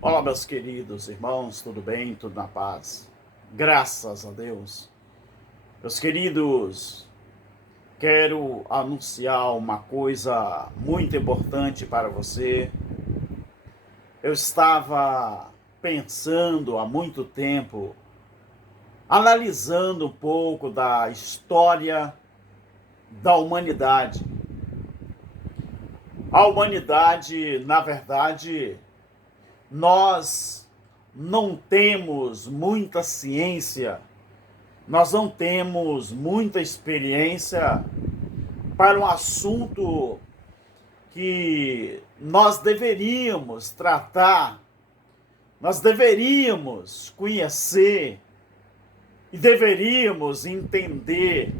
Olá, meus queridos irmãos, tudo bem? Tudo na paz? Graças a Deus. Meus queridos, quero anunciar uma coisa muito importante para você. Eu estava pensando há muito tempo, analisando um pouco da história da humanidade. A humanidade, na verdade, nós não temos muita ciência, nós não temos muita experiência para um assunto que nós deveríamos tratar, nós deveríamos conhecer e deveríamos entender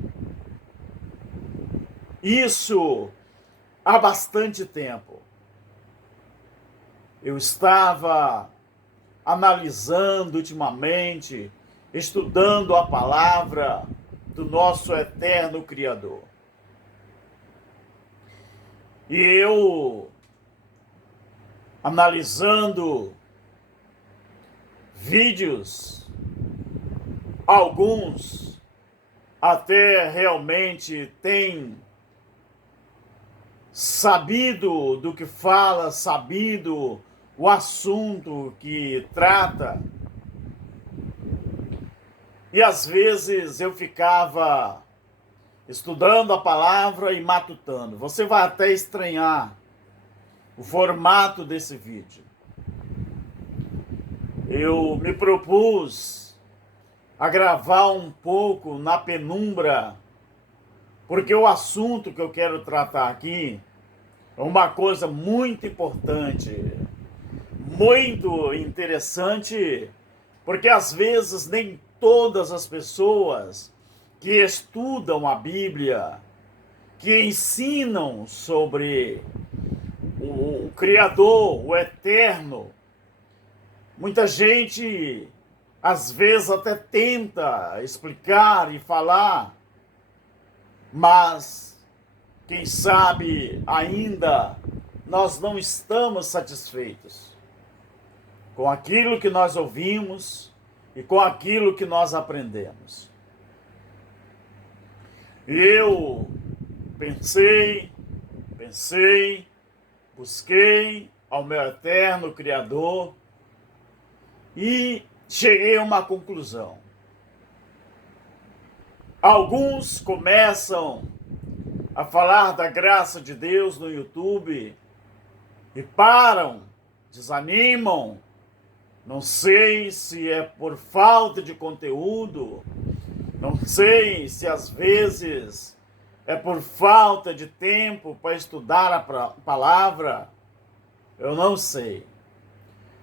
isso há bastante tempo. Eu estava analisando ultimamente, estudando a palavra do nosso eterno Criador. E eu, analisando vídeos, alguns até realmente têm sabido do que fala, sabido o assunto que trata. E às vezes eu ficava estudando a palavra e matutando. Você vai até estranhar o formato desse vídeo. Eu me propus a gravar um pouco na penumbra, porque o assunto que eu quero tratar aqui é uma coisa muito importante, muito interessante, porque às vezes nem todas as pessoas que estudam a Bíblia, que ensinam sobre o Criador, o Eterno, muita gente às vezes até tenta explicar e falar, mas quem sabe ainda nós não estamos satisfeitos com aquilo que nós ouvimos e com aquilo que nós aprendemos. E eu pensei, busquei ao meu eterno Criador e cheguei a uma conclusão. Alguns começam a falar da graça de Deus no YouTube e param, desanimam. Não sei se é por falta de conteúdo, não sei se às vezes é por falta de tempo para estudar a palavra, eu não sei.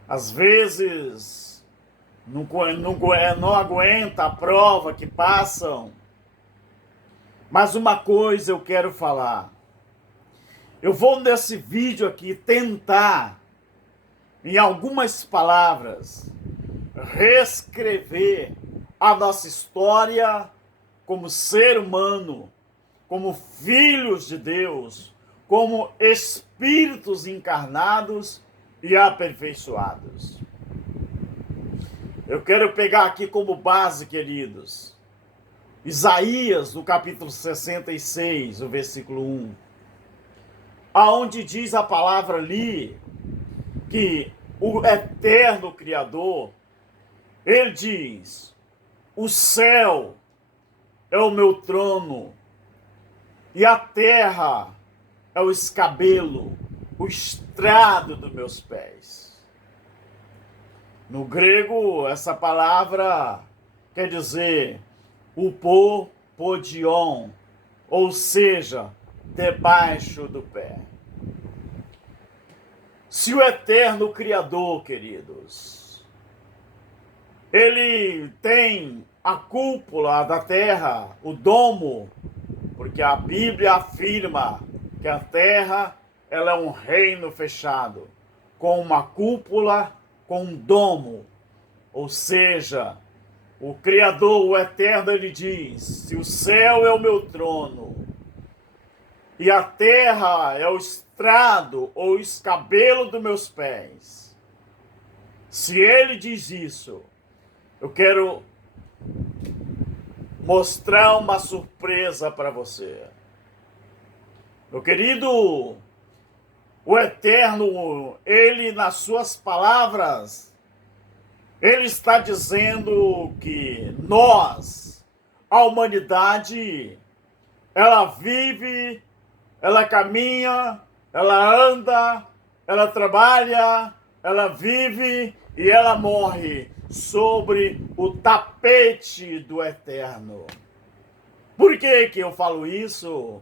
Às vezes não aguenta a prova que passam. Mas uma coisa eu quero falar. Eu vou nesse vídeo aqui tentar, em algumas palavras, reescrever a nossa história como ser humano, como filhos de Deus, como espíritos encarnados e aperfeiçoados. Eu quero pegar aqui como base, queridos, Isaías, no capítulo 66, o versículo 1, aonde diz a palavra ali que o eterno Criador, ele diz: o céu é o meu trono e a terra é o escabelo, o estrado dos meus pés. No grego, essa palavra quer dizer o podion, ou seja, debaixo do pé. Se o eterno Criador, queridos, ele tem a cúpula da terra, o domo, porque a Bíblia afirma que a terra ela é um reino fechado, com uma cúpula, com um domo, ou seja, o Criador, o Eterno, ele diz: se o céu é o meu trono e a terra é o estrado ou escabelo dos meus pés, Se ele diz isso, eu quero mostrar uma surpresa para você. Meu querido, o Eterno, ele nas suas palavras, ele está dizendo que nós, a humanidade, ela vive, ela caminha, ela anda, ela trabalha, ela vive e ela morre sobre o tapete do Eterno. Por que eu falo isso?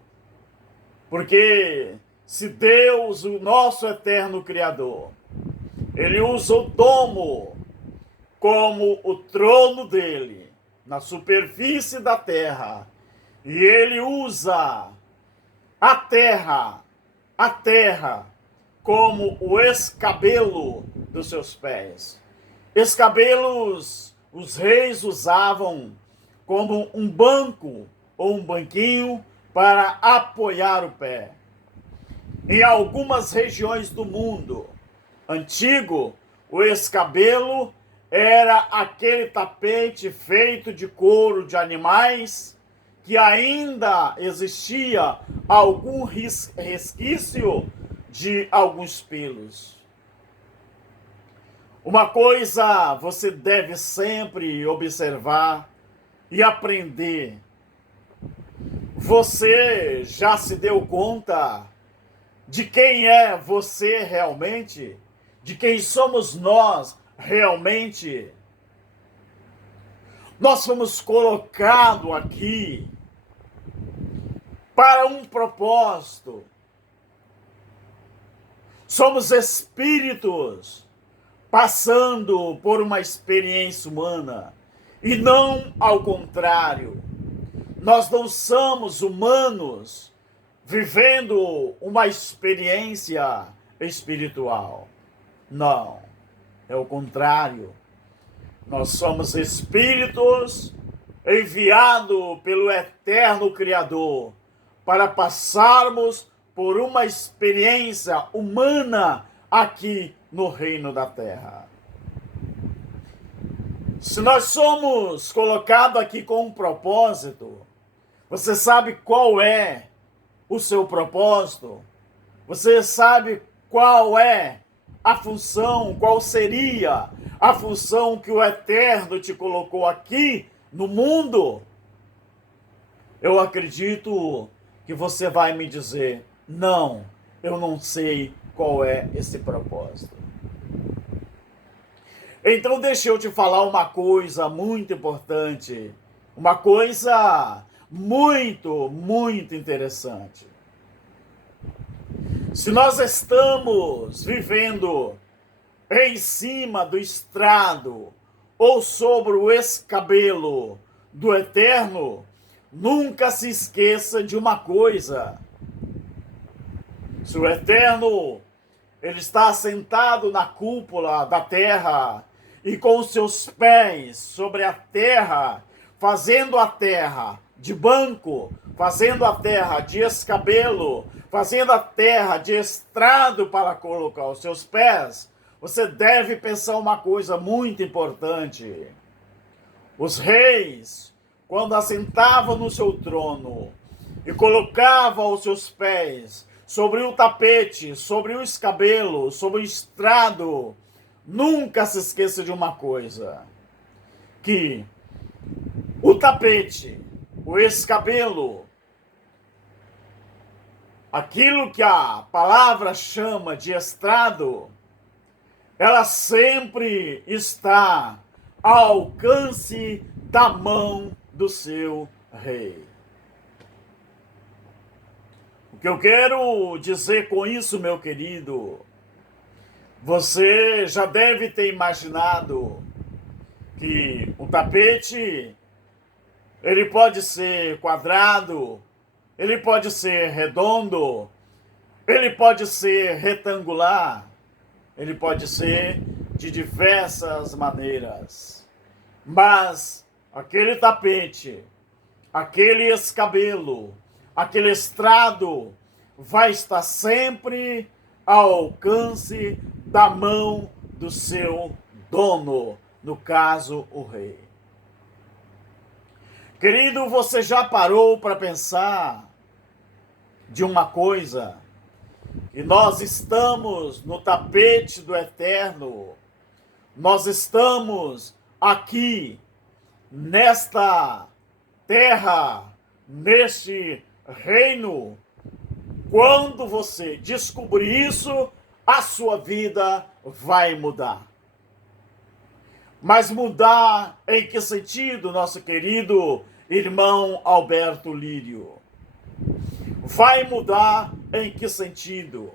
Porque se Deus, o nosso eterno Criador, ele usa o domo como o trono dele na superfície da terra, e ele usa a terra como o escabelo dos seus pés. Escabelos os reis usavam como um banco ou um banquinho para apoiar o pé. Em algumas regiões do mundo antigo, o escabelo era aquele tapete feito de couro de animais que ainda existia algum resquício de alguns pelos. Uma coisa você deve sempre observar e aprender. Você já se deu conta de quem é você realmente? De quem somos nós realmente? Nós fomos colocados aqui para um propósito. Somos espíritos passando por uma experiência humana e não ao contrário. Nós não somos humanos vivendo uma experiência espiritual. Não, é o contrário. Nós somos espíritos enviados pelo eterno Criador para passarmos por uma experiência humana aqui no reino da terra. Se nós somos colocados aqui com um propósito, você sabe qual é o seu propósito? Você sabe qual é a função, qual seria a função que o Eterno te colocou aqui no mundo? Eu acredito que você vai me dizer, não, eu não sei qual é esse propósito. Então deixa eu te falar uma coisa muito importante, uma coisa muito interessante. Se nós estamos vivendo em cima do estrado ou sobre o escabelo do Eterno, nunca se esqueça de uma coisa. Se o Eterno, ele está sentado na cúpula da terra e com os seus pés sobre a terra, fazendo a terra de banco, fazendo a terra de escabelo, fazendo a terra de estrado para colocar os seus pés, você deve pensar uma coisa muito importante. Os reis, quando assentavam no seu trono e colocavam os seus pés sobre o tapete, sobre o escabelo, sobre o estrado, nunca se esqueça de uma coisa, que o tapete, o escabelo, aquilo que a palavra chama de estrado, ela sempre está ao alcance da mão do seu rei. O que eu quero dizer com isso, meu querido, você já deve ter imaginado que o tapete, ele pode ser quadrado, ele pode ser redondo, ele pode ser retangular, ele pode ser de diversas maneiras. Mas aquele tapete, aquele escabelo, aquele estrado vai estar sempre ao alcance da mão do seu dono, no caso, o rei. Querido, você já parou para pensar de uma coisa? E nós estamos no tapete do eterno. Nós estamos aqui, nesta terra, neste reino. Quando você descobrir isso, a sua vida vai mudar. Mas mudar em que sentido, nosso querido irmão Alberto Lírio? Vai mudar em que sentido?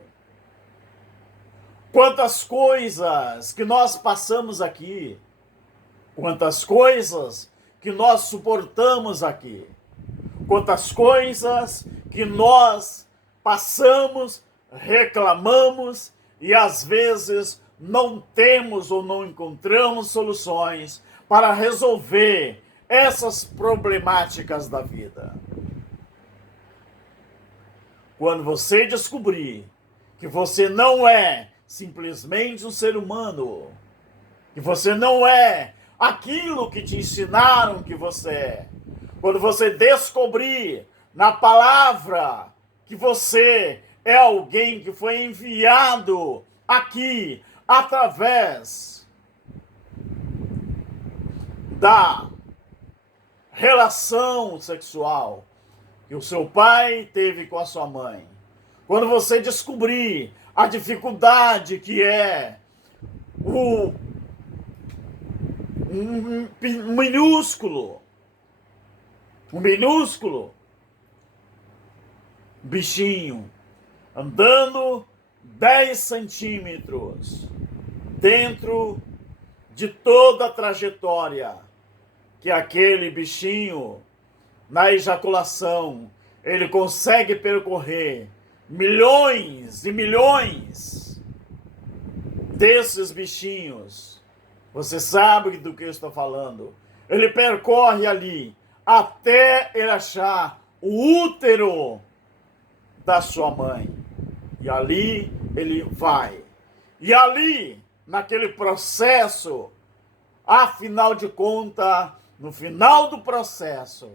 Quantas coisas que nós passamos aqui, quantas coisas que nós suportamos aqui, quantas coisas que nós passamos, reclamamos e às vezes não temos ou não encontramos soluções para resolver essas problemáticas da vida. Quando você descobrir que você não é simplesmente um ser humano, que você não é aquilo que te ensinaram que você é, quando você descobrir na palavra que você é alguém que foi enviado aqui através da relação sexual que o seu pai teve com a sua mãe, quando você descobrir a dificuldade que é um minúsculo bichinho andando 10 centímetros dentro de toda a trajetória que aquele bichinho, na ejaculação, ele consegue percorrer milhões e milhões desses bichinhos. Você sabe do que eu estou falando. Ele percorre ali até ele achar o útero da sua mãe. E ali ele vai. E ali, naquele processo, afinal de contas, no final do processo,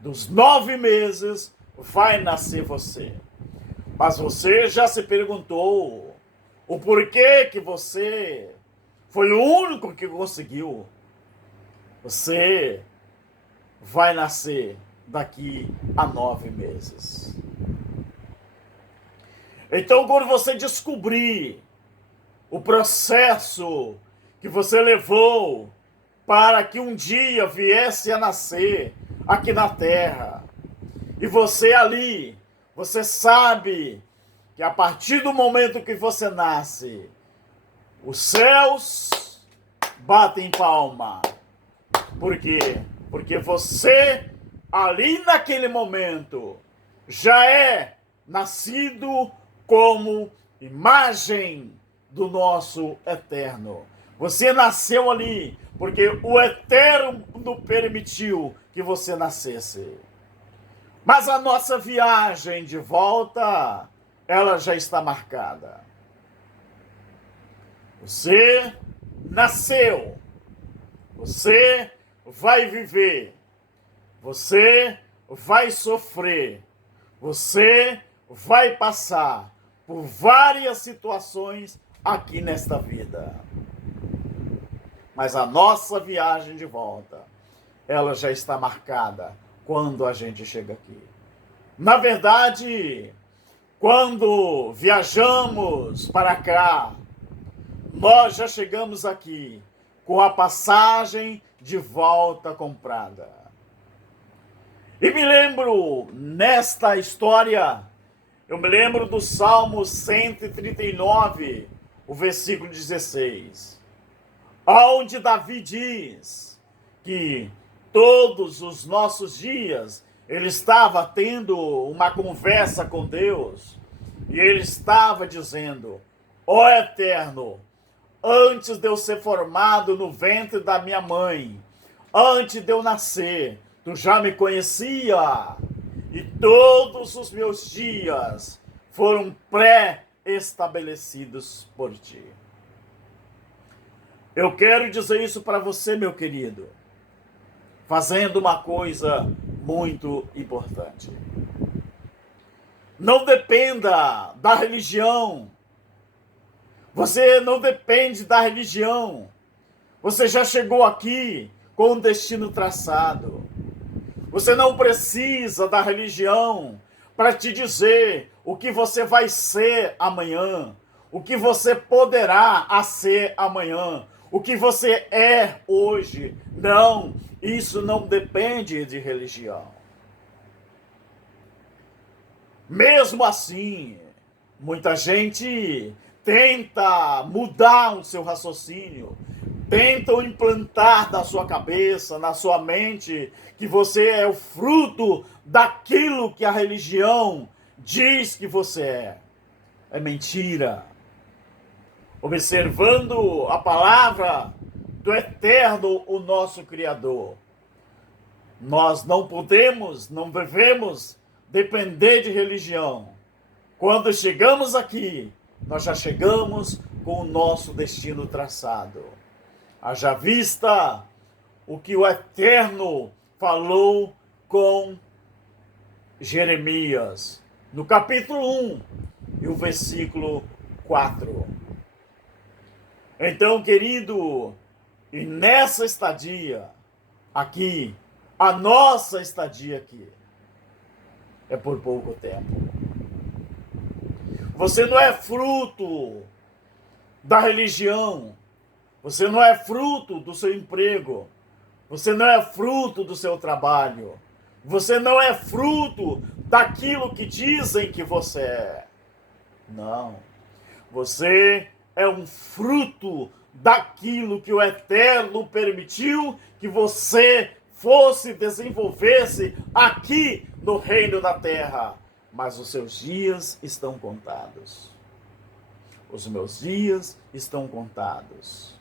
dos 9 meses, vai nascer você. Mas você já se perguntou o porquê que você foi o único que conseguiu? Você vai nascer daqui a 9 meses. Então, quando você descobrir o processo que você levou para que um dia viesse a nascer aqui na Terra, e você ali, você sabe que a partir do momento que você nasce, os céus batem palma. Por quê? Porque você, ali naquele momento, já é nascido como imagem do nosso Eterno. Você nasceu ali porque o Eterno permitiu que você nascesse. Mas a nossa viagem de volta, ela já está marcada. Você nasceu. Você vai viver. Você vai sofrer. Você vai passar por várias situações aqui nesta vida. Mas a nossa viagem de volta, ela já está marcada quando a gente chega aqui. Na verdade, quando viajamos para cá, nós já chegamos aqui com a passagem de volta comprada. E me lembro, nesta história, eu me lembro do Salmo 139, o versículo 16, onde Davi diz que todos os nossos dias ele estava tendo uma conversa com Deus e ele estava dizendo: ó Eterno, antes de eu ser formado no ventre da minha mãe, antes de eu nascer, tu já me conhecia e todos os meus dias foram pré-estabelecidos por ti. Eu quero dizer isso para você, meu querido, fazendo uma coisa muito importante. Não dependa da religião. Você não depende da religião. Você já chegou aqui com um destino traçado. Você não precisa da religião para te dizer o que você vai ser amanhã, o que você poderá ser amanhã, o que você é hoje. Não, isso não depende de religião. Mesmo assim, muita gente tenta mudar o seu raciocínio, tentam implantar na sua cabeça, na sua mente, que você é o fruto daquilo que a religião diz que você é. É mentira. Observando a palavra do Eterno, o nosso Criador, nós não podemos, não devemos depender de religião. Quando chegamos aqui, nós já chegamos com o nosso destino traçado. Haja vista o que o Eterno falou com Jeremias, no capítulo 1 e o versículo 4. Então, querido, e nessa estadia aqui, a nossa estadia aqui, é por pouco tempo. Você não é fruto da religião. Você não é fruto do seu emprego. Você não é fruto do seu trabalho. Você não é fruto daquilo que dizem que você é. Não. Você é um fruto daquilo que o Eterno permitiu que você fosse, desenvolver-se aqui no reino da terra. Mas os seus dias estão contados. Os meus dias estão contados.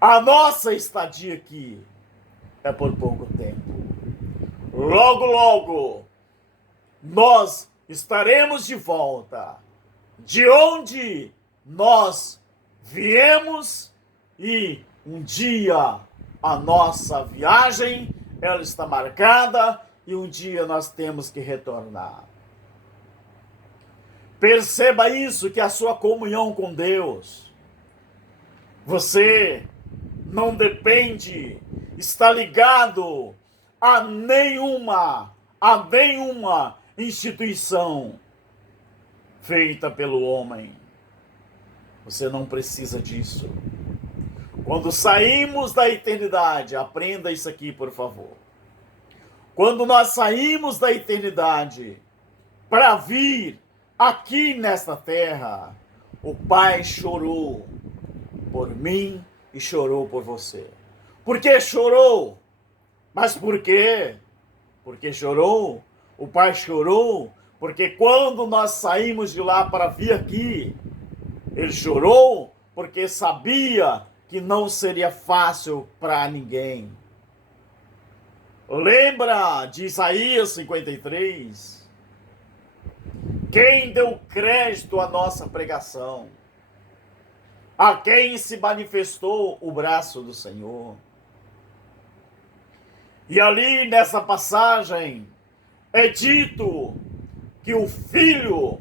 A nossa estadia aqui é por pouco tempo. Logo, logo, nós estaremos de volta de onde nós viemos e um dia a nossa viagem, ela está marcada e um dia nós temos que retornar. Perceba isso, que a sua comunhão com Deus, você não depende, está ligado a nenhuma instituição feita pelo homem. Você não precisa disso. Quando saímos da eternidade, aprenda isso aqui, por favor. Quando nós saímos da eternidade para vir aqui nesta terra, o Pai chorou por mim e chorou por você. Por que chorou? Mas por quê? Porque chorou? O Pai chorou porque quando nós saímos de lá para vir aqui, Ele chorou porque sabia que não seria fácil para ninguém. Lembra de Isaías 53? Quem deu crédito à nossa pregação? A quem se manifestou o braço do Senhor? E ali nessa passagem é dito que o Filho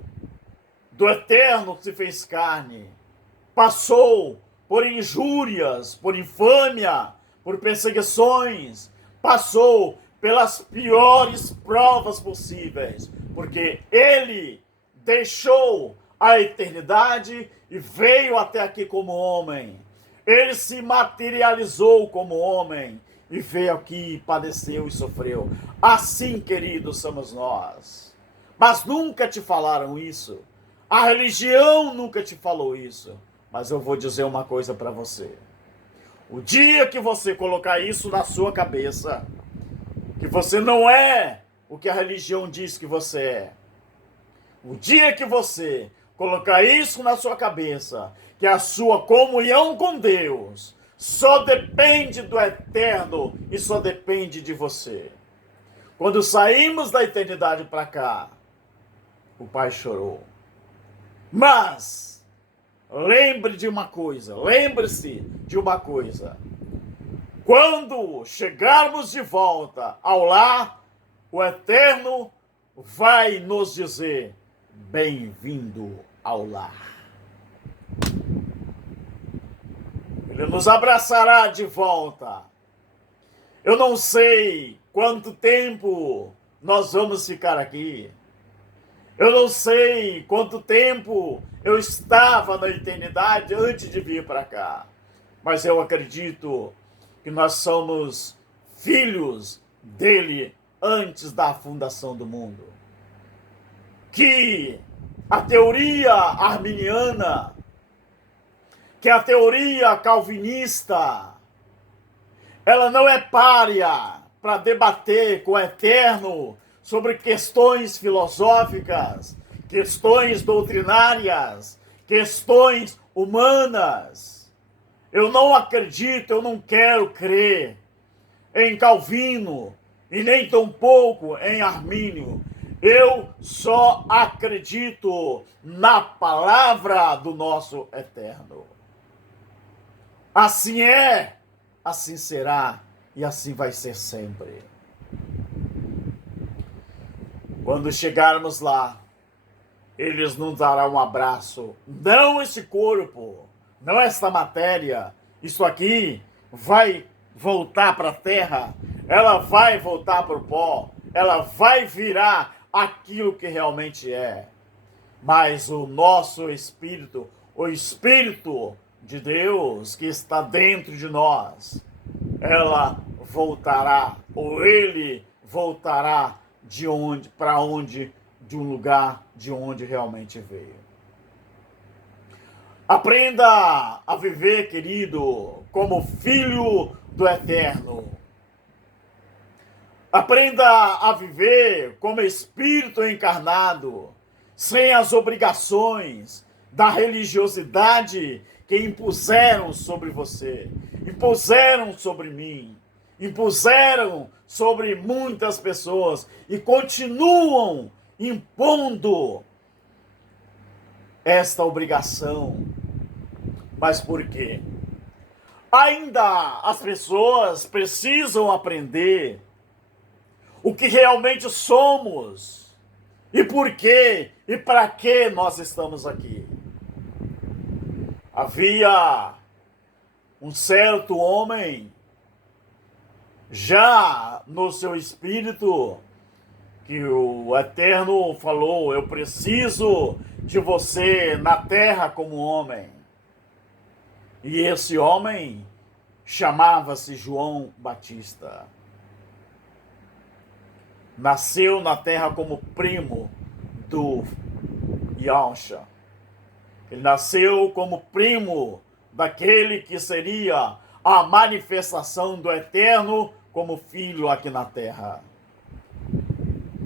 do Eterno se fez carne, passou por injúrias, por infâmia, por perseguições, passou pelas piores provas possíveis, porque ele deixou a eternidade e veio até aqui como homem. Ele se materializou como homem e veio aqui, padeceu e sofreu. Assim, queridos, somos nós. Mas nunca te falaram isso. A religião nunca te falou isso. Mas eu vou dizer uma coisa para você. O dia que você colocar isso na sua cabeça, que você não é o que a religião diz que você é. O dia que você colocar isso na sua cabeça, que a sua comunhão com Deus só depende do Eterno e só depende de você. Quando saímos da eternidade para cá, o Pai chorou. Mas lembre-se de uma coisa. Quando chegarmos de volta ao lar, o Eterno vai nos dizer: bem-vindo ao lar. Ele nos abraçará de volta. Eu não sei quanto tempo nós vamos ficar aqui. Eu não sei quanto tempo eu estava na eternidade antes de vir para cá. Mas eu acredito que nós somos filhos dele antes da fundação do mundo. Que a teoria arminiana, que a teoria calvinista, ela não é pária para debater com o Eterno sobre questões filosóficas, questões doutrinárias, questões humanas. Eu não acredito, eu não quero crer em Calvino e nem tampouco em Armínio. Eu só acredito na palavra do nosso Eterno. Assim é, assim será e assim vai ser sempre. Quando chegarmos lá, eles nos darão um abraço. Não esse corpo, não esta matéria. Isso aqui vai voltar para a terra. Ela vai voltar para o pó. Ela vai virar aquilo que realmente é. Mas o nosso espírito, o Espírito de Deus que está dentro de nós, ela voltará, ou ele voltará de onde, para onde, de um lugar de onde realmente veio. Aprenda a viver, querido, como filho do Eterno. Aprenda a viver como espírito encarnado, sem as obrigações da religiosidade que impuseram sobre você, impuseram sobre mim, impuseram sobre muitas pessoas e continuam impondo esta obrigação. Mas por quê? Ainda as pessoas precisam aprender o que realmente somos e por quê e para que nós estamos aqui. Havia um certo homem, já no seu espírito, que o Eterno falou: eu preciso de você na terra como homem. E esse homem chamava-se João Batista. Nasceu na terra como primo do Yahshua. Ele nasceu como primo daquele que seria a manifestação do Eterno como filho aqui na terra.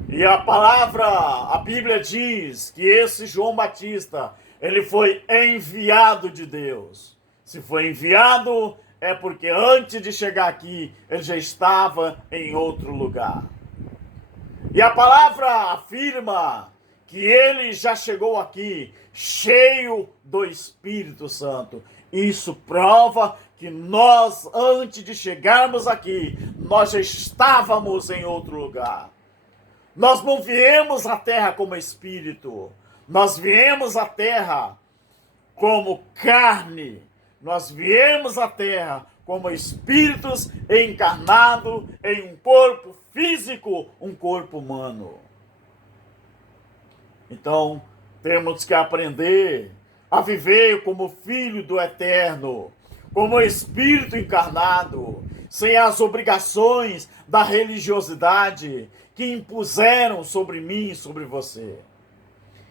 E a Bíblia diz que esse João Batista, ele foi enviado de Deus. Se foi enviado, é porque antes de chegar aqui, ele já estava em outro lugar. E a palavra afirma que ele já chegou aqui cheio do Espírito Santo. Isso prova que nós, antes de chegarmos aqui, nós já estávamos em outro lugar. Nós não viemos à terra como espírito. Nós viemos à terra como carne. Nós viemos à terra como espíritos encarnados em um corpo físico, um corpo humano. Então, temos que aprender a viver como filho do Eterno, como espírito encarnado, sem as obrigações da religiosidade que impuseram sobre mim e sobre você.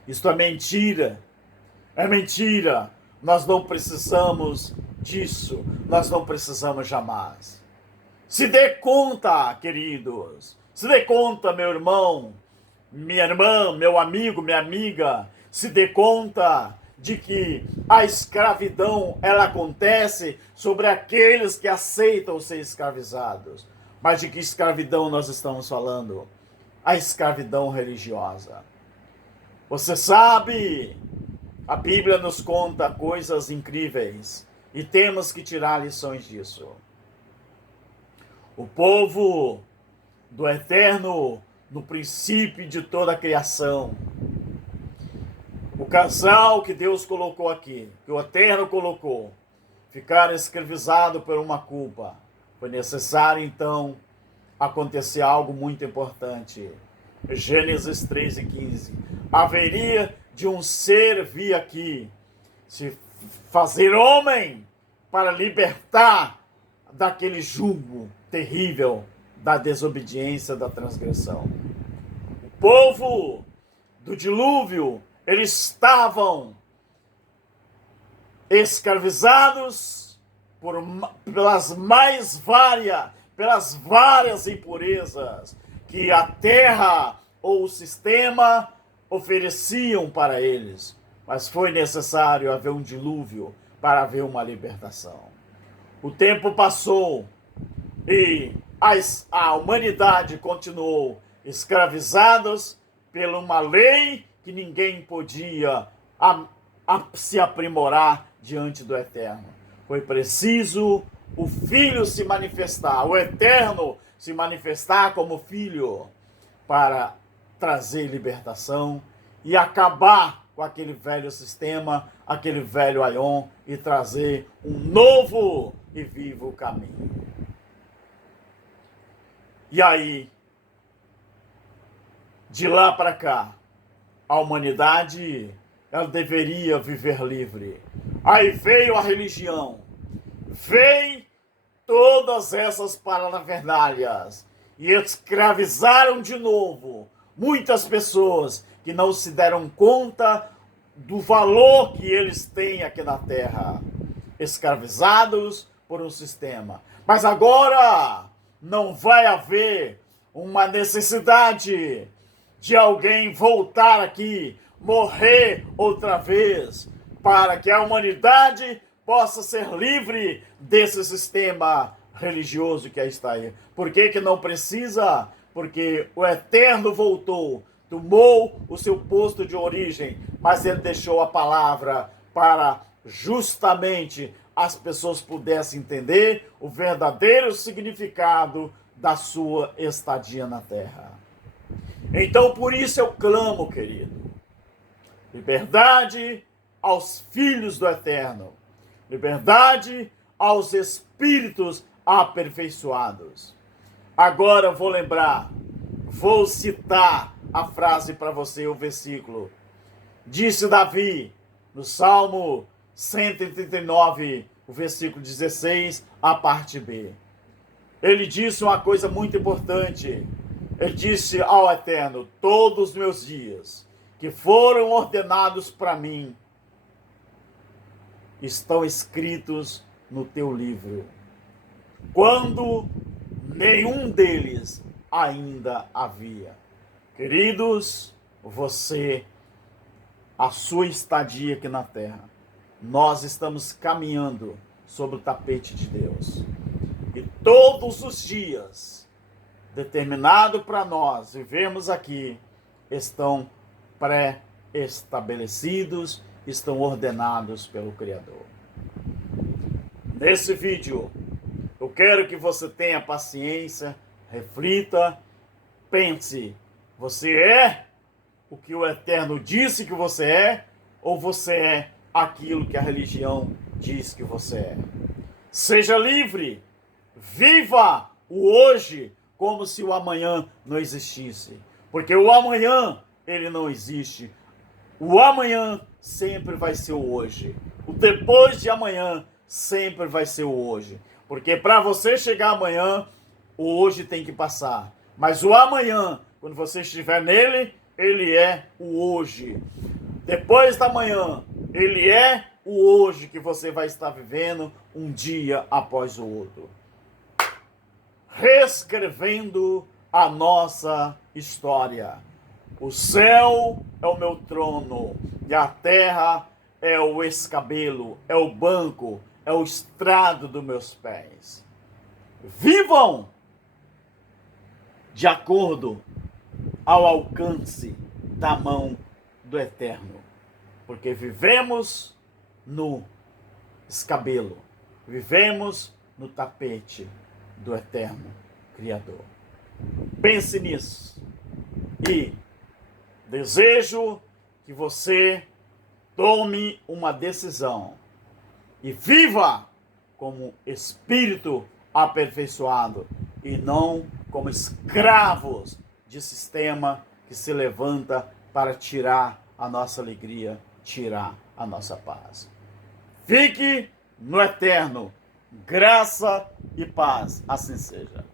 Isso é mentira. É mentira. Nós não precisamos disso. Nós não precisamos jamais. Se dê conta, queridos. Se dê conta, meu irmão, minha irmã, meu amigo, minha amiga. Se dê conta de que a escravidão, ela acontece sobre aqueles que aceitam ser escravizados. Mas de que escravidão nós estamos falando? A escravidão religiosa. Você sabe A Bíblia nos conta coisas incríveis e temos que tirar lições disso. O povo do Eterno, no princípio de toda a criação, o casal que Deus colocou aqui, que o Eterno colocou, ficaram escravizados por uma culpa. Foi necessário, então, acontecer algo muito importante. Gênesis 3:15. Haveria de um ser vir aqui, se fazer homem, para libertar daquele jugo terrível da desobediência, da transgressão. O povo do dilúvio, eles estavam escravizados pelas várias impurezas que a terra ou o sistema ofereciam para eles. Mas foi necessário haver um dilúvio para haver uma libertação. O tempo passou e a humanidade continuou escravizados por uma lei que ninguém podia se aprimorar diante do Eterno. Foi preciso o Filho se manifestar, o Eterno se manifestar como Filho, para trazer libertação e acabar com aquele velho sistema, aquele velho aion, e trazer um novo e vivo caminho. E aí, de lá para cá, a humanidade, ela deveria viver livre. Aí veio a religião, veio todas essas palavernalhas e escravizaram de novo muitas pessoas que não se deram conta do valor que eles têm aqui na terra, escravizados por um sistema. Mas agora não vai haver uma necessidade de alguém voltar aqui, morrer outra vez, para que a humanidade possa ser livre desse sistema religioso que aí está aí. Por que que não precisa? Porque o Eterno voltou, tomou o seu posto de origem, mas ele deixou a palavra para justamente as pessoas pudessem entender o verdadeiro significado da sua estadia na terra. Então, por isso eu clamo, querido, liberdade aos filhos do Eterno, liberdade aos espíritos aperfeiçoados. Agora eu vou citar a frase para você, o versículo. Disse Davi, no Salmo 139, o versículo 16, a parte B. Ele disse uma coisa muito importante. Ele disse ao Eterno: todos os meus dias que foram ordenados para mim estão escritos no teu livro, quando nenhum deles ainda havia. Queridos, a sua estadia aqui na terra, nós estamos caminhando sobre o tapete de Deus. E todos os dias, determinado para nós vivermos aqui, estão pré-estabelecidos, estão ordenados pelo Criador. Nesse vídeo, eu quero que você tenha paciência, reflita, pense, você é o que o Eterno disse que você é, ou você é aquilo que a religião diz que você é? Seja livre, viva o hoje como se o amanhã não existisse, porque o amanhã, ele não existe. O amanhã sempre vai ser o hoje. O depois de amanhã sempre vai ser o hoje. Porque para você chegar amanhã, o hoje tem que passar. Mas o amanhã, quando você estiver nele, ele é o hoje. Depois da manhã, ele é o hoje que você vai estar vivendo um dia após o outro. Reescrevendo a nossa história. O céu é o meu trono e a terra é o escabelo, é o banco, é o estrado dos meus pés. Vivam de acordo ao alcance da mão do Eterno. porque vivemos no escabelo, vivemos no tapete do eterno Criador. Pense nisso e desejo que você tome uma decisão e viva como espírito aperfeiçoado e não como escravos de sistema que se levanta para tirar a nossa alegria, tirar a nossa paz. Fique no eterno, graça e paz, assim seja.